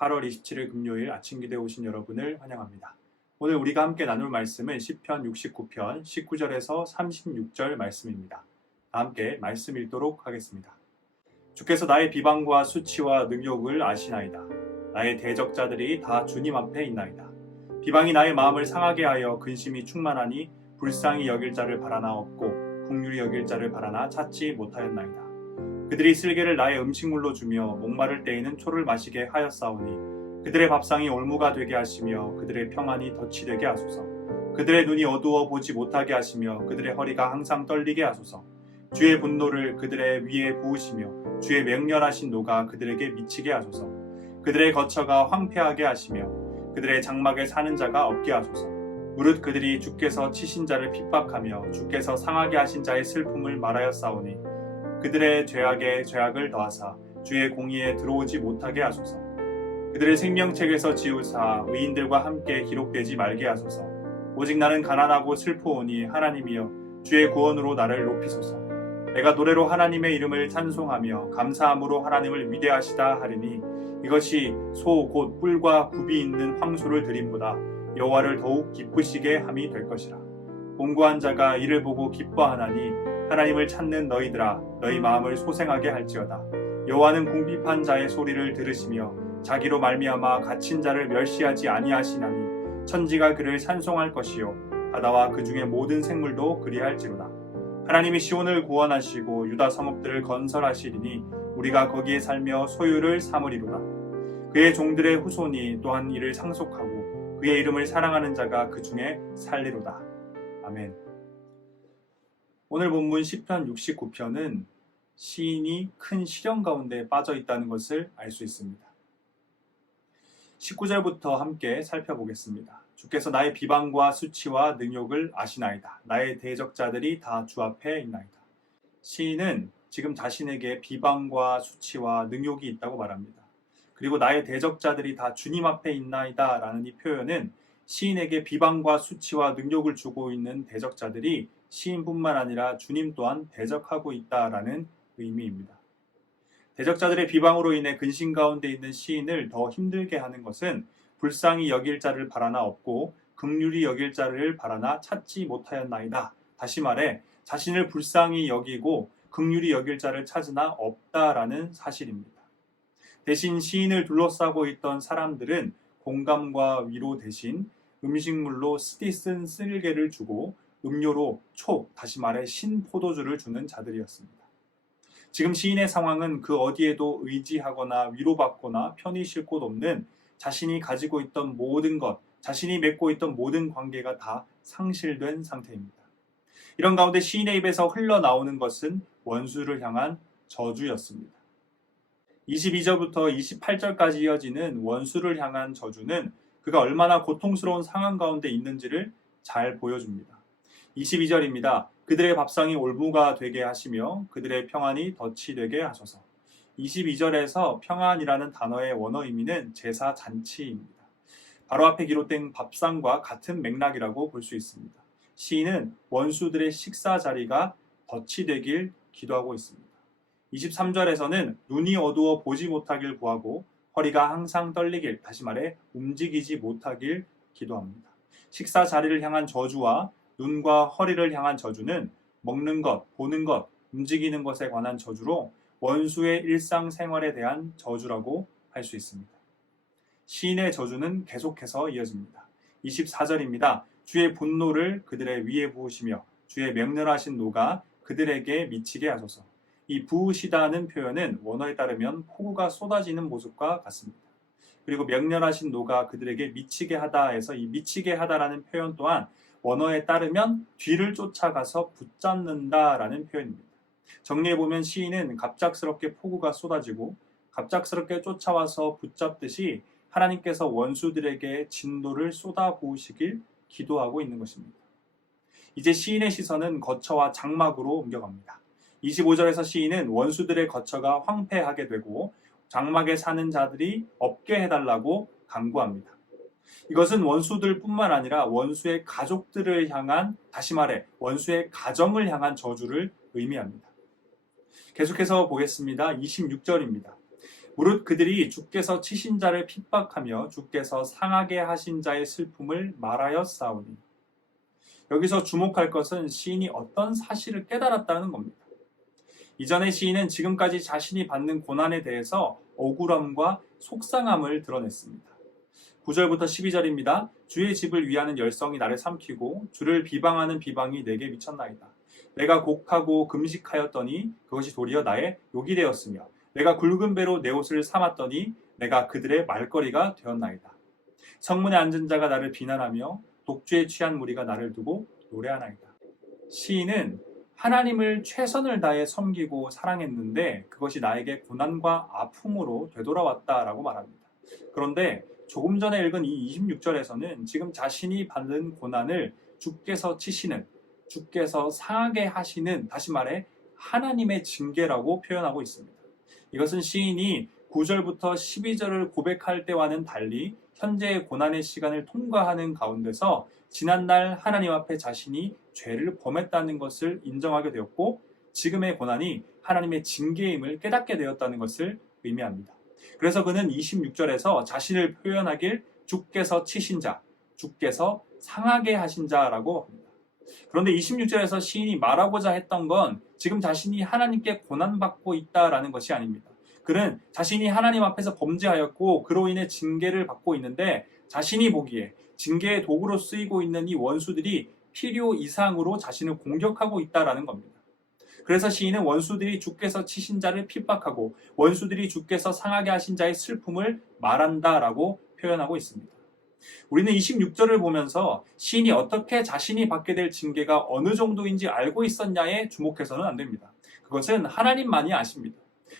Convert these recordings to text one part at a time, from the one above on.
8월 27일 금요일 아침 기도에 오신 여러분을 환영합니다. 오늘 우리가 함께 나눌 말씀은 시편 69편 19절에서 36절 말씀입니다. 함께 말씀 읽도록 하겠습니다. 주께서 나의 비방과 수치와 능욕을 아시나이다. 나의 대적자들이 다 주님 앞에 있나이다. 비방이 나의 마음을 상하게 하여 근심이 충만하니 불쌍히 여길 자를 바라나 없고 긍휼히 여길 자를 바라나 찾지 못하였나이다. 그들이 쓸개를 나의 음식물로 주며 목마를 때에는 초를 마시게 하였사오니 그들의 밥상이 올무가 되게 하시며 그들의 평안이 덫이 되게 하소서. 그들의 눈이 어두워 보지 못하게 하시며 그들의 허리가 항상 떨리게 하소서. 주의 분노를 그들의 위에 부으시며 주의 맹렬하신 노가 그들에게 미치게 하소서. 그들의 거처가 황폐하게 하시며 그들의 장막에 사는 자가 없게 하소서. 무릇 그들이 주께서 치신 자를 핍박하며 주께서 상하게 하신 자의 슬픔을 말하였사오니 그들의 죄악에 죄악을 더하사 주의 공의에 들어오지 못하게 하소서. 그들의 생명책에서 지우사 의인들과 함께 기록되지 말게 하소서. 오직 나는 가난하고 슬프오니 하나님이여 주의 구원으로 나를 높이소서. 내가 노래로 하나님의 이름을 찬송하며 감사함으로 하나님을 위대하시다 하리니 이것이 소 곧 뿔과 굽이 있는 황소를 드림보다 여호와를 더욱 기쁘시게 함이 될 것이라. 공고한 자가 이를 보고 기뻐하나니 하나님을 찾는 너희들아 너희 마음을 소생하게 할지어다. 여호와는 궁핍한 자의 소리를 들으시며 자기로 말미암아 갇힌 자를 멸시하지 아니하시나니 천지가 그를 찬송할 것이요 바다와 그 중에 모든 생물도 그리할지로다. 하나님이 시온을 구원하시고 유다 성읍들을 건설하시리니 우리가 거기에 살며 소유를 삼으리로다. 그의 종들의 후손이 또한 이를 상속하고 그의 이름을 사랑하는 자가 그 중에 살리로다. 아멘. 오늘 본문 시편 69편은 시인이 큰 시련 가운데 빠져 있다는 것을 알 수 있습니다. 19절부터 함께 살펴보겠습니다. 주께서 나의 비방과 수치와 능욕을 아시나이다. 나의 대적자들이 다 주 앞에 있나이다. 시인은 지금 자신에게 비방과 수치와 능욕이 있다고 말합니다. 그리고 나의 대적자들이 다 주님 앞에 있나이다 라는 이 표현은 시인에게 비방과 수치와 능욕을 주고 있는 대적자들이 시인뿐만 아니라 주님 또한 대적하고 있다라는 의미입니다. 대적자들의 비방으로 인해 근심 가운데 있는 시인을 더 힘들게 하는 것은 불쌍히 여길 자를 바라나 없고 긍휼히 여길 자를 바라나 찾지 못하였나이다. 다시 말해 자신을 불쌍히 여기고 긍휼히 여길 자를 찾으나 없다라는 사실입니다. 대신 시인을 둘러싸고 있던 사람들은 공감과 위로 대신 음식물로 쓰디쓴 쓸개를 주고 음료로 초, 다시 말해 신포도주를 주는 자들이었습니다. 지금 시인의 상황은 그 어디에도 의지하거나 위로받거나 편히 쉴 곳 없는 자신이 가지고 있던 모든 것, 자신이 맺고 있던 모든 관계가 다 상실된 상태입니다. 이런 가운데 시인의 입에서 흘러나오는 것은 원수를 향한 저주였습니다. 22절부터 28절까지 이어지는 원수를 향한 저주는 그가 얼마나 고통스러운 상황 가운데 있는지를 잘 보여줍니다. 22절입니다. 그들의 밥상이 올무가 되게 하시며 그들의 평안이 덫이 되게 하소서. 22절에서 평안이라는 단어의 원어 의미는 제사 잔치입니다. 바로 앞에 기록된 밥상과 같은 맥락이라고 볼 수 있습니다. 시인은 원수들의 식사 자리가 덫이 되길 기도하고 있습니다. 23절에서는 눈이 어두워 보지 못하길 구하고 허리가 항상 떨리길, 다시 말해 움직이지 못하길 기도합니다. 식사 자리를 향한 저주와 눈과 허리를 향한 저주는 먹는 것, 보는 것, 움직이는 것에 관한 저주로 원수의 일상생활에 대한 저주라고 할 수 있습니다. 시인의 저주는 계속해서 이어집니다. 24절입니다. 주의 분노를 그들의 위에 부으시며 주의 맹렬하신 노가 그들에게 미치게 하소서. 이 부으시다는 표현은 원어에 따르면 폭우가 쏟아지는 모습과 같습니다. 그리고 맹렬하신 노가 그들에게 미치게 하다에서 이 미치게 하다라는 표현 또한 원어에 따르면 뒤를 쫓아가서 붙잡는다라는 표현입니다. 정리해보면 시인은 갑작스럽게 폭우가 쏟아지고 갑작스럽게 쫓아와서 붙잡듯이 하나님께서 원수들에게 진노를 쏟아부으시길 기도하고 있는 것입니다. 이제 시인의 시선은 거처와 장막으로 옮겨갑니다. 25절에서 시인은 원수들의 거처가 황폐하게 되고 장막에 사는 자들이 없게 해달라고 간구합니다. 이것은 원수들뿐만 아니라 원수의 가족들을 향한, 다시 말해 원수의 가정을 향한 저주를 의미합니다. 계속해서 보겠습니다. 26절입니다. 무릇 그들이 주께서 치신 자를 핍박하며 주께서 상하게 하신 자의 슬픔을 말하였사오니. 여기서 주목할 것은 시인이 어떤 사실을 깨달았다는 겁니다. 이전에 시인은 지금까지 자신이 받는 고난에 대해서 억울함과 속상함을 드러냈습니다. 9절부터 12절입니다. 주의 집을 위하는 열성이 나를 삼키고 주를 비방하는 비방이 내게 미쳤나이다. 내가 곡하고 금식하였더니 그것이 도리어 나의 욕이 되었으며 내가 굵은 배로 내 옷을 삼았더니 내가 그들의 말거리가 되었나이다. 성문에 앉은 자가 나를 비난하며 독주에 취한 무리가 나를 두고 노래하나이다. 시인은 하나님을 최선을 다해 섬기고 사랑했는데 그것이 나에게 고난과 아픔으로 되돌아왔다라고 말합니다. 그런데 조금 전에 읽은 이 26절에서는 지금 자신이 받는 고난을 주께서 치시는, 주께서 상하게 하시는, 다시 말해 하나님의 징계라고 표현하고 있습니다. 이것은 시인이 9절부터 12절을 고백할 때와는 달리 현재의 고난의 시간을 통과하는 가운데서 지난날 하나님 앞에 자신이 죄를 범했다는 것을 인정하게 되었고 지금의 고난이 하나님의 징계임을 깨닫게 되었다는 것을 의미합니다. 그래서 그는 26절에서 자신을 표현하길 주께서 치신 자, 주께서 상하게 하신 자라고 합니다. 그런데 26절에서 시인이 말하고자 했던 건 지금 자신이 하나님께 고난받고 있다라는 것이 아닙니다. 그는 자신이 하나님 앞에서 범죄하였고 그로 인해 징계를 받고 있는데 자신이 보기에 징계의 도구로 쓰이고 있는 이 원수들이 필요 이상으로 자신을 공격하고 있다라는 겁니다. 그래서 시인은 원수들이 주께서 치신 자를 핍박하고 원수들이 주께서 상하게 하신 자의 슬픔을 말한다라고 표현하고 있습니다. 우리는 26절을 보면서 시인이 어떻게 자신이 받게 될 징계가 어느 정도인지 알고 있었냐에 주목해서는 안 됩니다. 그것은 하나님만이 아십니다.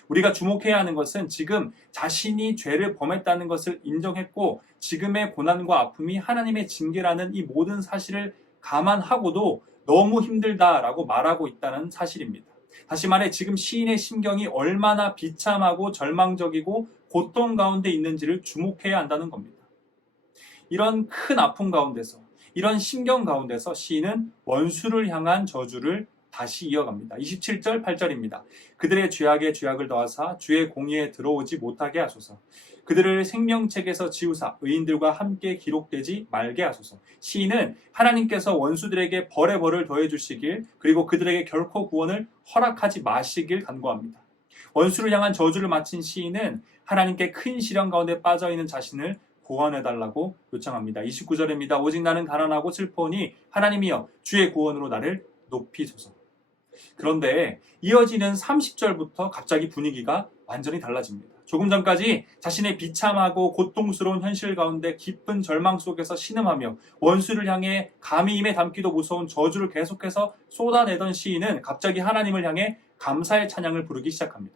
우리가 주목해야 하는 것은 지금 자신이 죄를 범했다는 것을 인정했고 지금의 고난과 아픔이 하나님의 징계라는 이 모든 사실을 감안하고도 너무 힘들다라고 말하고 있다는 사실입니다. 다시 말해 지금 시인의 심경이 얼마나 비참하고 절망적이고 고통 가운데 있는지를 주목해야 한다는 겁니다. 이런 큰 아픔 가운데서, 이런 심경 가운데서 시인은 원수를 향한 저주를 다시 이어갑니다. 27절, 8절입니다. 그들의 죄악에 죄악을 더하사 주의 공의에 들어오지 못하게 하소서. 그들을 생명책에서 지우사 의인들과 함께 기록되지 말게 하소서. 시인은 하나님께서 원수들에게 벌의 벌을 더해 주시길 그리고 그들에게 결코 구원을 허락하지 마시길 간구합니다. 원수를 향한 저주를 마친 시인은 하나님께 큰 시련 가운데 빠져있는 자신을 구원해달라고 요청합니다. 29절입니다. 오직 나는 가난하고 슬퍼오니 하나님이여 주의 구원으로 나를 높이소서. 그런데 이어지는 30절부터 갑자기 분위기가 완전히 달라집니다. 조금 전까지 자신의 비참하고 고통스러운 현실 가운데 깊은 절망 속에서 신음하며 원수를 향해 감히 입에 담기도 무서운 저주를 계속해서 쏟아내던 시인은 갑자기 하나님을 향해 감사의 찬양을 부르기 시작합니다.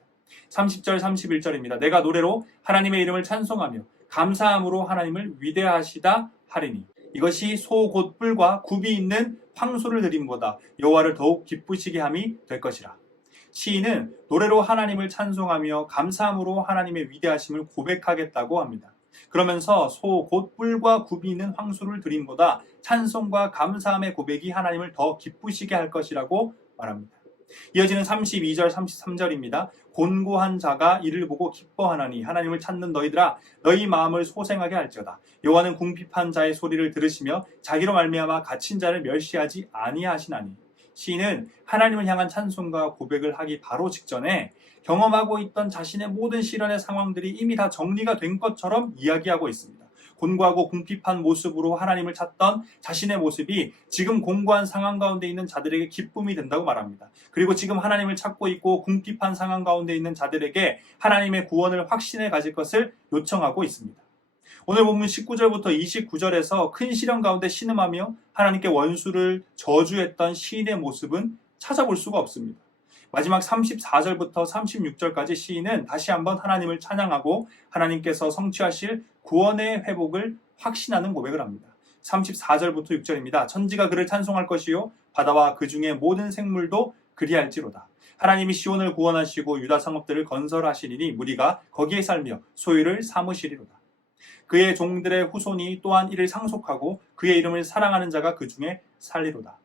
30절, 31절입니다. 내가 노래로 하나님의 이름을 찬송하며 감사함으로 하나님을 위대하시다 하리니 이것이 소 곧 뿔과 굽이 있는 황소를 드림보다 여호와를 더욱 기쁘시게 함이 될 것이라. 시인은 노래로 하나님을 찬송하며 감사함으로 하나님의 위대하심을 고백하겠다고 합니다. 그러면서 소 곧 뿔과 굽이 있는 황소를 드림보다 찬송과 감사함의 고백이 하나님을 더 기쁘시게 할 것이라고 말합니다. 이어지는 32절, 33절입니다. 곤고한 자가 이를 보고 기뻐하나니 하나님을 찾는 너희들아 너희 마음을 소생하게 할지어다. 여호와는 궁핍한 자의 소리를 들으시며 자기로 말미암아 갇힌 자를 멸시하지 아니하시나니. 시인은 하나님을 향한 찬송과 고백을 하기 바로 직전에 경험하고 있던 자신의 모든 시련의 상황들이 이미 다 정리가 된 것처럼 이야기하고 있습니다. 곤고하고 궁핍한 모습으로 하나님을 찾던 자신의 모습이 지금 공고한 상황 가운데 있는 자들에게 기쁨이 된다고 말합니다. 그리고 지금 하나님을 찾고 있고 궁핍한 상황 가운데 있는 자들에게 하나님의 구원을 확신해 가질 것을 요청하고 있습니다. 오늘 본문 19절부터 29절에서 큰 시련 가운데 신음하며 하나님께 원수를 저주했던 시인의 모습은 찾아볼 수가 없습니다. 마지막 34절부터 36절까지 시인은 다시 한번 하나님을 찬양하고 하나님께서 성취하실 구원의 회복을 확신하는 고백을 합니다. 34절부터 6절입니다. 천지가 그를 찬송할 것이요 바다와 그 중에 모든 생물도 그리할지로다. 하나님이 시온을 구원하시고 유다 성읍들을 건설하시리니 무리가 거기에 살며 소유를 삼으시리로다. 그의 종들의 후손이 또한 이를 상속하고 그의 이름을 사랑하는 자가 그 중에 살리로다.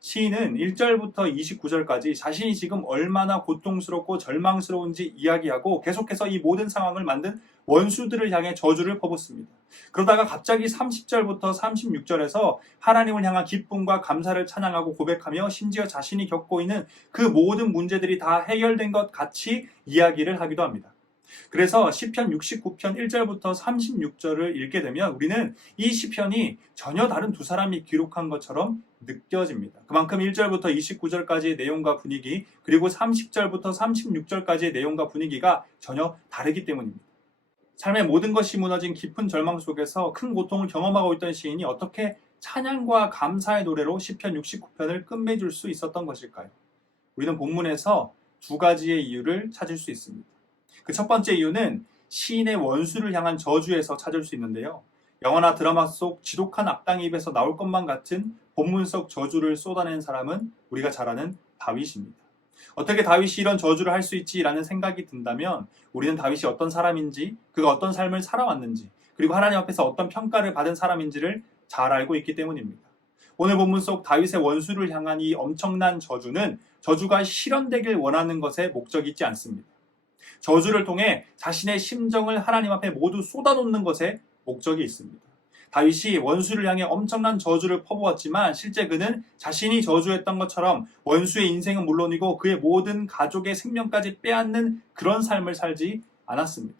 시인은 1절부터 29절까지 자신이 지금 얼마나 고통스럽고 절망스러운지 이야기하고 계속해서 이 모든 상황을 만든 원수들을 향해 저주를 퍼붓습니다. 그러다가 갑자기 30절부터 36절에서 하나님을 향한 기쁨과 감사를 찬양하고 고백하며 심지어 자신이 겪고 있는 그 모든 문제들이 다 해결된 것 같이 이야기를 하기도 합니다. 그래서 시편 69편 1절부터 36절을 읽게 되면 우리는 이 시편이 전혀 다른 두 사람이 기록한 것처럼 느껴집니다. 그만큼 1절부터 29절까지의 내용과 분위기, 그리고 30절부터 36절까지의 내용과 분위기가 전혀 다르기 때문입니다. 삶의 모든 것이 무너진 깊은 절망 속에서 큰 고통을 경험하고 있던 시인이 어떻게 찬양과 감사의 노래로 시편 69편을 끝맺을 수 있었던 것일까요? 우리는 본문에서 두 가지의 이유를 찾을 수 있습니다. 그 첫 번째 이유는 시인의 원수를 향한 저주에서 찾을 수 있는데요. 영화나 드라마 속 지독한 악당의 입에서 나올 것만 같은 본문 속 저주를 쏟아낸 사람은 우리가 잘 아는 다윗입니다. 어떻게 다윗이 이런 저주를 할 수 있지라는 생각이 든다면 우리는 다윗이 어떤 사람인지, 그가 어떤 삶을 살아왔는지, 그리고 하나님 앞에서 어떤 평가를 받은 사람인지를 잘 알고 있기 때문입니다. 오늘 본문 속 다윗의 원수를 향한 이 엄청난 저주는 저주가 실현되길 원하는 것에 목적이 있지 않습니다. 저주를 통해 자신의 심정을 하나님 앞에 모두 쏟아놓는 것에 목적이 있습니다. 다윗이 원수를 향해 엄청난 저주를 퍼부었지만 실제 그는 자신이 저주했던 것처럼 원수의 인생은 물론이고 그의 모든 가족의 생명까지 빼앗는 그런 삶을 살지 않았습니다.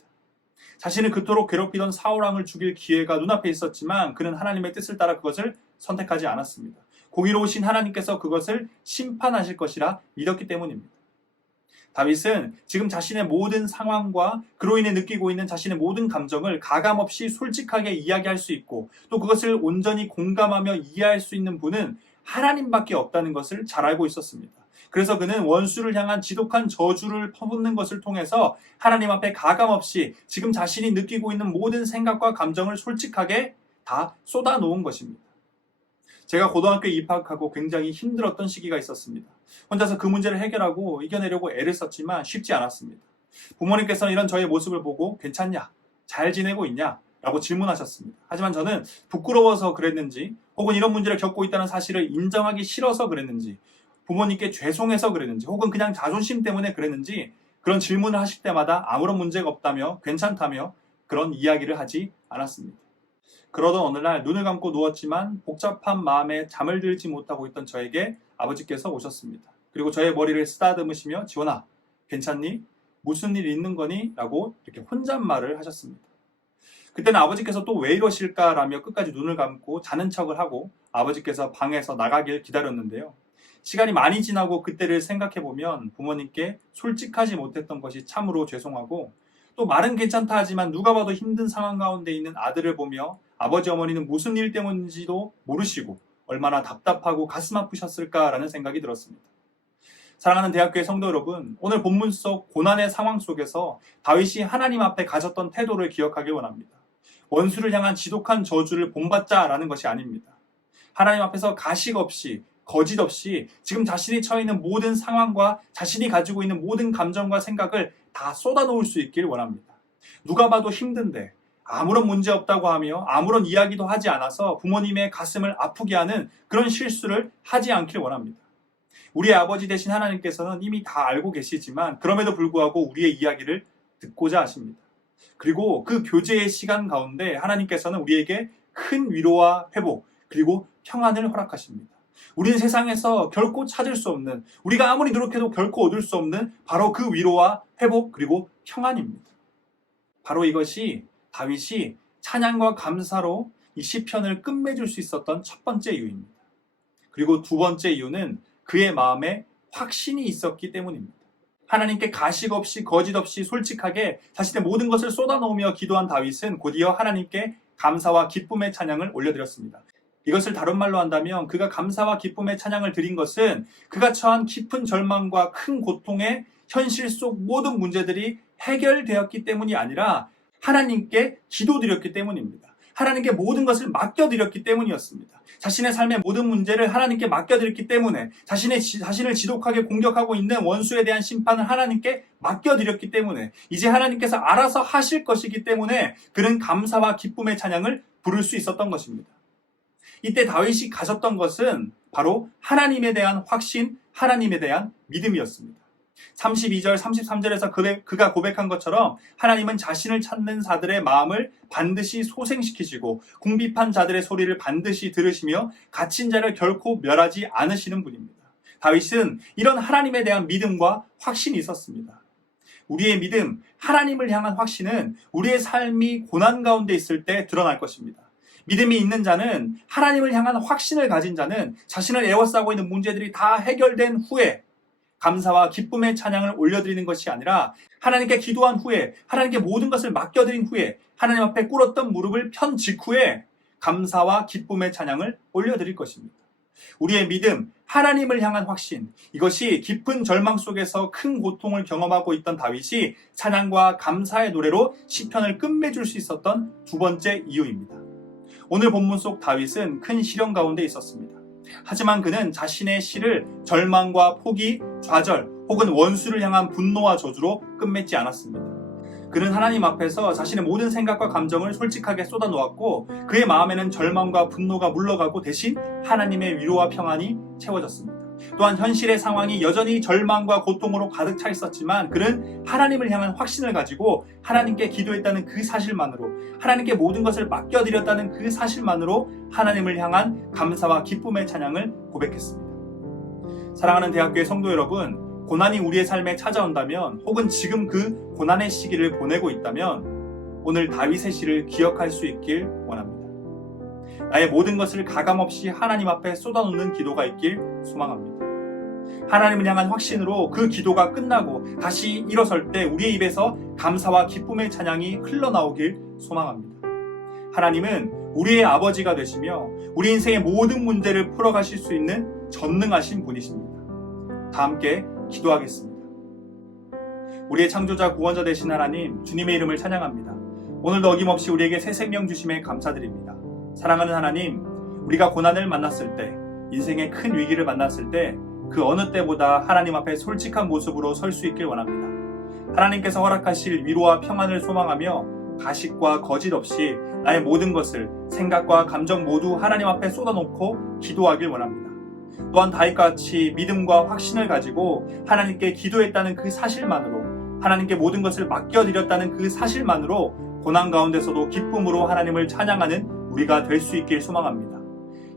자신을 그토록 괴롭히던 사울왕을 죽일 기회가 눈앞에 있었지만 그는 하나님의 뜻을 따라 그것을 선택하지 않았습니다. 공의로우신 하나님께서 그것을 심판하실 것이라 믿었기 때문입니다. 다윗은 지금 자신의 모든 상황과 그로 인해 느끼고 있는 자신의 모든 감정을 가감없이 솔직하게 이야기할 수 있고 또 그것을 온전히 공감하며 이해할 수 있는 분은 하나님밖에 없다는 것을 잘 알고 있었습니다. 그래서 그는 원수를 향한 지독한 저주를 퍼붓는 것을 통해서 하나님 앞에 가감없이 지금 자신이 느끼고 있는 모든 생각과 감정을 솔직하게 다 쏟아놓은 것입니다. 제가 고등학교에 입학하고 굉장히 힘들었던 시기가 있었습니다. 혼자서 그 문제를 해결하고 이겨내려고 애를 썼지만 쉽지 않았습니다. 부모님께서는 이런 저의 모습을 보고 괜찮냐? 잘 지내고 있냐? 라고 질문하셨습니다. 하지만 저는 부끄러워서 그랬는지 혹은 이런 문제를 겪고 있다는 사실을 인정하기 싫어서 그랬는지 부모님께 죄송해서 그랬는지 혹은 그냥 자존심 때문에 그랬는지 그런 질문을 하실 때마다 아무런 문제가 없다며 괜찮다며 그런 이야기를 하지 않았습니다. 그러던 어느 날 눈을 감고 누웠지만 복잡한 마음에 잠을 들지 못하고 있던 저에게 아버지께서 오셨습니다. 그리고 저의 머리를 쓰다듬으시며 지원아 괜찮니? 무슨 일 있는 거니? 라고 이렇게 혼잣말을 하셨습니다. 그때는 아버지께서 또 왜 이러실까라며 끝까지 눈을 감고 자는 척을 하고 아버지께서 방에서 나가길 기다렸는데요. 시간이 많이 지나고 그때를 생각해보면 부모님께 솔직하지 못했던 것이 참으로 죄송하고 또 말은 괜찮다 하지만 누가 봐도 힘든 상황 가운데 있는 아들을 보며 아버지 어머니는 무슨 일 때문인지도 모르시고 얼마나 답답하고 가슴 아프셨을까라는 생각이 들었습니다. 사랑하는 대학교의 성도 여러분, 오늘 본문 속 고난의 상황 속에서 다윗이 하나님 앞에 가졌던 태도를 기억하길 원합니다. 원수를 향한 지독한 저주를 본받자라는 것이 아닙니다. 하나님 앞에서 가식 없이 거짓 없이 지금 자신이 처해 있는 모든 상황과 자신이 가지고 있는 모든 감정과 생각을 다 쏟아놓을 수 있길 원합니다. 누가 봐도 힘든데 아무런 문제 없다고 하며 아무런 이야기도 하지 않아서 부모님의 가슴을 아프게 하는 그런 실수를 하지 않길 원합니다. 우리의 아버지 되신 하나님께서는 이미 다 알고 계시지만 그럼에도 불구하고 우리의 이야기를 듣고자 하십니다. 그리고 그 교제의 시간 가운데 하나님께서는 우리에게 큰 위로와 회복 그리고 평안을 허락하십니다. 우리는 세상에서 결코 찾을 수 없는, 우리가 아무리 노력해도 결코 얻을 수 없는 바로 그 위로와 회복 그리고 평안입니다. 바로 이것이 다윗이 찬양과 감사로 이 시편을 끝맺을 수 있었던 첫 번째 이유입니다. 그리고 두 번째 이유는 그의 마음에 확신이 있었기 때문입니다. 하나님께 가식 없이 거짓 없이 솔직하게 자신의 모든 것을 쏟아놓으며 기도한 다윗은 곧이어 하나님께 감사와 기쁨의 찬양을 올려드렸습니다. 이것을 다른 말로 한다면 그가 감사와 기쁨의 찬양을 드린 것은 그가 처한 깊은 절망과 큰 고통의 현실 속 모든 문제들이 해결되었기 때문이 아니라 하나님께 기도드렸기 때문입니다. 하나님께 모든 것을 맡겨드렸기 때문이었습니다. 자신의 삶의 모든 문제를 하나님께 맡겨드렸기 때문에 자신을 지독하게 공격하고 있는 원수에 대한 심판을 하나님께 맡겨드렸기 때문에 이제 하나님께서 알아서 하실 것이기 때문에 그는 감사와 기쁨의 찬양을 부를 수 있었던 것입니다. 이때 다윗이 가졌던 것은 바로 하나님에 대한 확신, 하나님에 대한 믿음이었습니다. 32절, 33절에서 그가 고백한 것처럼 하나님은 자신을 찾는 자들의 마음을 반드시 소생시키시고 궁핍한 자들의 소리를 반드시 들으시며 갇힌 자를 결코 멸하지 않으시는 분입니다. 다윗은 이런 하나님에 대한 믿음과 확신이 있었습니다. 우리의 믿음, 하나님을 향한 확신은 우리의 삶이 고난 가운데 있을 때 드러날 것입니다. 믿음이 있는 자는, 하나님을 향한 확신을 가진 자는 자신을 에워싸고 있는 문제들이 다 해결된 후에 감사와 기쁨의 찬양을 올려드리는 것이 아니라 하나님께 기도한 후에, 하나님께 모든 것을 맡겨드린 후에, 하나님 앞에 꿇었던 무릎을 편 직후에 감사와 기쁨의 찬양을 올려드릴 것입니다. 우리의 믿음, 하나님을 향한 확신, 이것이 깊은 절망 속에서 큰 고통을 경험하고 있던 다윗이 찬양과 감사의 노래로 시편을 끝맺을 수 있었던 두 번째 이유입니다. 오늘 본문 속 다윗은 큰 시련 가운데 있었습니다. 하지만 그는 자신의 시를 절망과 포기, 좌절 혹은 원수를 향한 분노와 저주로 끝맺지 않았습니다. 그는 하나님 앞에서 자신의 모든 생각과 감정을 솔직하게 쏟아놓았고 그의 마음에는 절망과 분노가 물러가고 대신 하나님의 위로와 평안이 채워졌습니다. 또한 현실의 상황이 여전히 절망과 고통으로 가득 차 있었지만 그는 하나님을 향한 확신을 가지고 하나님께 기도했다는 그 사실만으로, 하나님께 모든 것을 맡겨드렸다는 그 사실만으로 하나님을 향한 감사와 기쁨의 찬양을 고백했습니다. 사랑하는 대학교의 성도 여러분, 고난이 우리의 삶에 찾아온다면 혹은 지금 그 고난의 시기를 보내고 있다면 오늘 다윗의 시를 기억할 수 있길 원합니다. 나의 모든 것을 가감없이 하나님 앞에 쏟아놓는 기도가 있길 소망합니다. 하나님을 향한 확신으로 그 기도가 끝나고 다시 일어설 때 우리의 입에서 감사와 기쁨의 찬양이 흘러나오길 소망합니다. 하나님은 우리의 아버지가 되시며 우리 인생의 모든 문제를 풀어가실 수 있는 전능하신 분이십니다. 다 함께 기도하겠습니다. 우리의 창조자 구원자 되신 하나님, 주님의 이름을 찬양합니다. 오늘도 어김없이 우리에게 새 생명 주심에 감사드립니다. 사랑하는 하나님, 우리가 고난을 만났을 때, 인생의 큰 위기를 만났을 때 그 어느 때보다 하나님 앞에 솔직한 모습으로 설 수 있길 원합니다. 하나님께서 허락하실 위로와 평안을 소망하며 가식과 거짓 없이 나의 모든 것을, 생각과 감정 모두 하나님 앞에 쏟아놓고 기도하길 원합니다. 또한 다윗과 같이 믿음과 확신을 가지고 하나님께 기도했다는 그 사실만으로, 하나님께 모든 것을 맡겨드렸다는 그 사실만으로 고난 가운데서도 기쁨으로 하나님을 찬양하는 우리가 될 수 있길 소망합니다.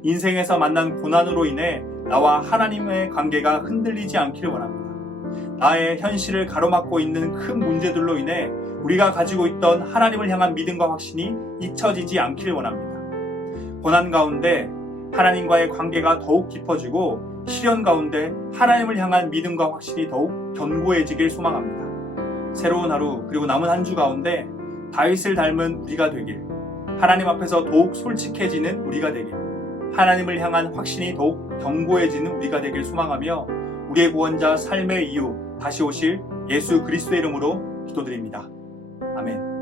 인생에서 만난 고난으로 인해 나와 하나님의 관계가 흔들리지 않기를 원합니다. 나의 현실을 가로막고 있는 큰 문제들로 인해 우리가 가지고 있던 하나님을 향한 믿음과 확신이 잊혀지지 않기를 원합니다. 고난 가운데 하나님과의 관계가 더욱 깊어지고 시련 가운데 하나님을 향한 믿음과 확신이 더욱 견고해지길 소망합니다. 새로운 하루 그리고 남은 한 주 가운데 다윗을 닮은 우리가 되길, 하나님 앞에서 더욱 솔직해지는 우리가 되길, 하나님을 향한 확신이 더욱 견고해지는 우리가 되길 소망하며 우리의 구원자 삶의 이유 다시 오실 예수 그리스도의 이름으로 기도드립니다. 아멘.